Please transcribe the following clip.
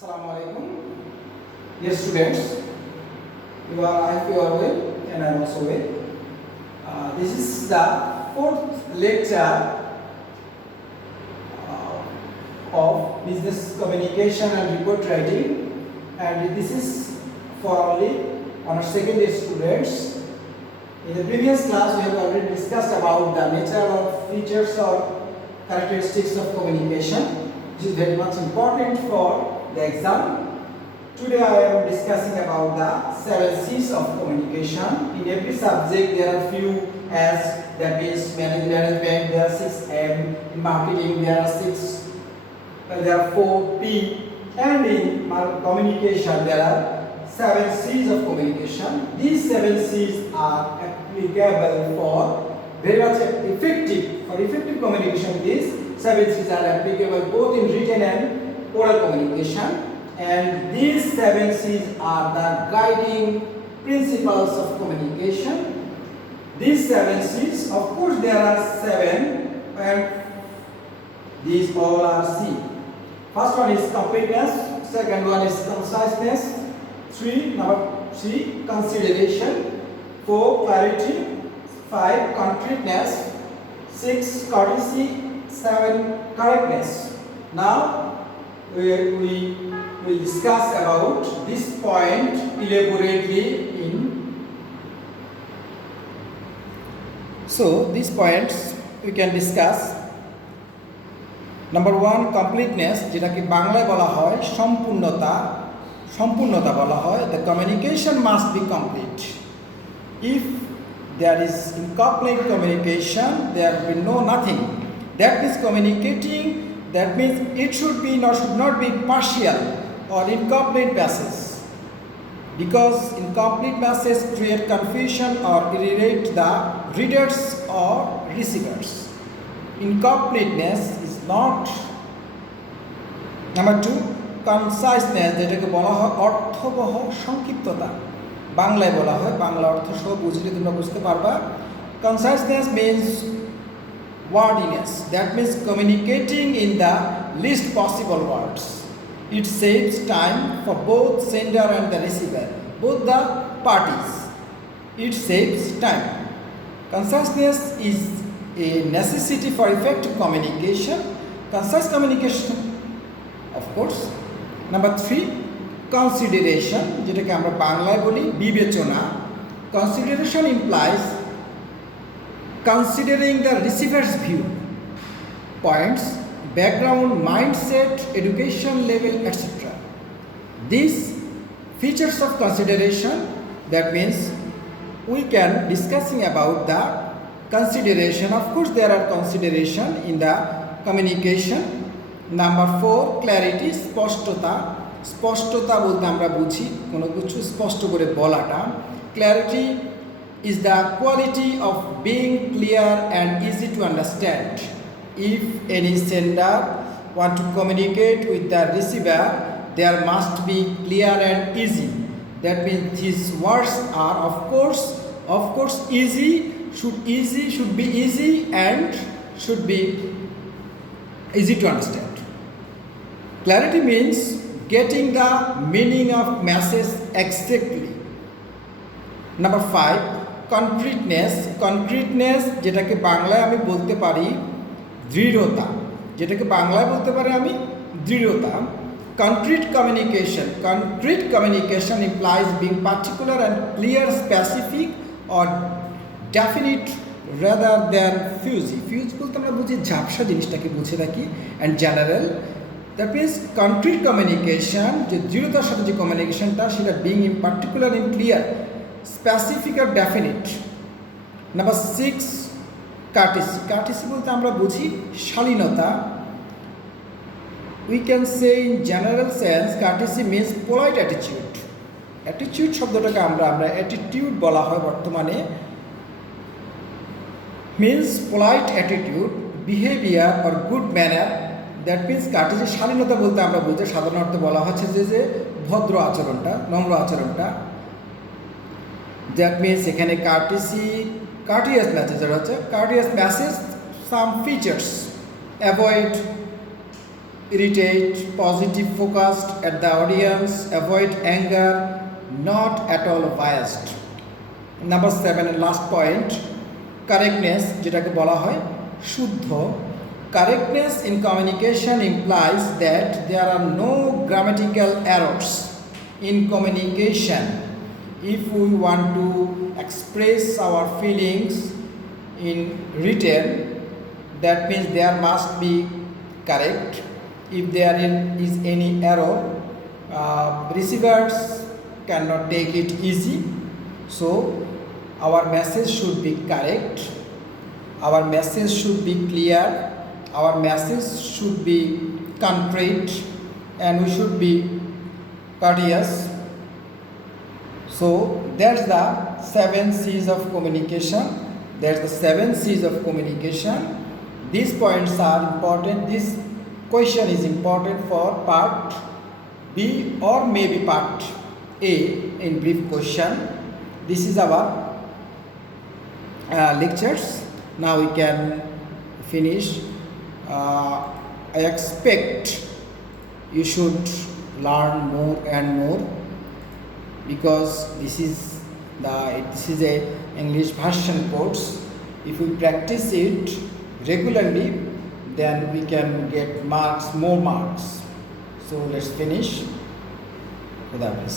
Assalamu alaikum. Dear students, I hope you are well and I am also well. This is the fourth lecture of business communication and report writing, and this is for only our second year students. In the previous class, we have already discussed about the nature of features or characteristics of communication, which is very much important for the exam. Today I am discussing about the 7 C's of communication. In every subject there are few as, that means management, there are 6 M, in marketing there are 4 P, and in communication there are 7 C's of communication. These 7 C's are applicable for very much effective communication. These 7 C's are applicable both in written and oral communication, and these 7 C's are the guiding principles of communication. These 7 C's, of course there are 7 and these all are C. First one is completeness, second one is conciseness, number 3 consideration, 4 clarity, 5 concreteness, 6 courtesy, 7 correctness. Now we will discuss about this point elaborately in. So these points we can discuss. Number 1, completeness, যেটাকে বাংলায় বলা হয় সম্পূর্ণতা বলা হয়. The communication must be complete. If there is incomplete communication, there will be nothing. That is communicating. That means it should not be partial or incomplete message, because incomplete message create confusion or irritate the readers or receivers. Incompleteness is not. Number 2, conciseness, যেটাকে বলা হয় অর্থবহ সংক্ষিপ্ততা. বাংলায় বলা হয়, বাংলা অর্থ সহ বুঝলে তোমরা বুঝতে পারবা. Conciseness means wordiness, that means communicating in the least possible words. It saves time for both sender and the receiver, both the parties. It saves time. Conciseness is a necessity for effective communication. Concise communication, of course. Number 3, consideration, যেটাকে আমরা বাংলায় বলি বিবেচনা. Consideration implies considering the receiver's view, points, background, mindset, education level, etc. These features of consideration, that means we can discussing about the consideration. Of course there are consideration in the communication. Number 4, clarity, স্পষ্টতা বলতে আমরা বুঝি কোনো কিছু স্পষ্ট করে বলাটা. Clarity is the quality of being clear and easy to understand. If any sender want to communicate with the receiver, there must be clear and easy. That means his words are of course easy, should be easy and should be easy to understand. Clarity means getting the meaning of message exactly. Number 5, concreteness, যেটাকে বাংলায় আমি বলতে পারি দৃঢ়তা. Concrete communication implies being particular and clear, specific or definite rather than fuzzy. Fuzzy বলতে আমরা বুঝি ঝাপসা জিনিসটাকে বুঝে রাখি, and general. That means concrete communication, যে দৃঢ়তার সাথে যে কমিউনিকেশনটা, সেটা being in particular and clear, specific or definite. Number 6, courtesy বলতে আমরা বুঝি শালীনতা. We can say in general sense courtesy means polite attitude. Attitude শব্দটাকে আমরা attitude বলা হয় বর্তমানে. Means polite attitude, behavior or good manner. That means courtesy, শালীনতা বলতে আমরা বুঝি সাধারণত বলা হচ্ছে যে ভদ্র আচরণটা, নম্র আচরণটা. That means এখানে courteous message, some features: avoid irritate, positive focused at the audience, avoid anger, not at all biased. Number 7 and last point, correctness, যেটাকে বলা হয় শুদ্ধ. Correctness in communication implies that there are no grammatical errors in communication. If we want to express our feelings in written, that means there must be correct. If there is any error, receivers cannot take it easy. So our message should be correct, our message should be clear, our message should be concrete, and we should be courteous. So that's the 7 C's of communication. That's the 7 C's of communication. These points are important. This question is important for part B or maybe part A in brief question. This is our lectures. Now we can finish. I expect you should learn more and more, because this is a English version course. If we practice it regularly, then we can get more marks. So let's finish. Khuda Hafiz.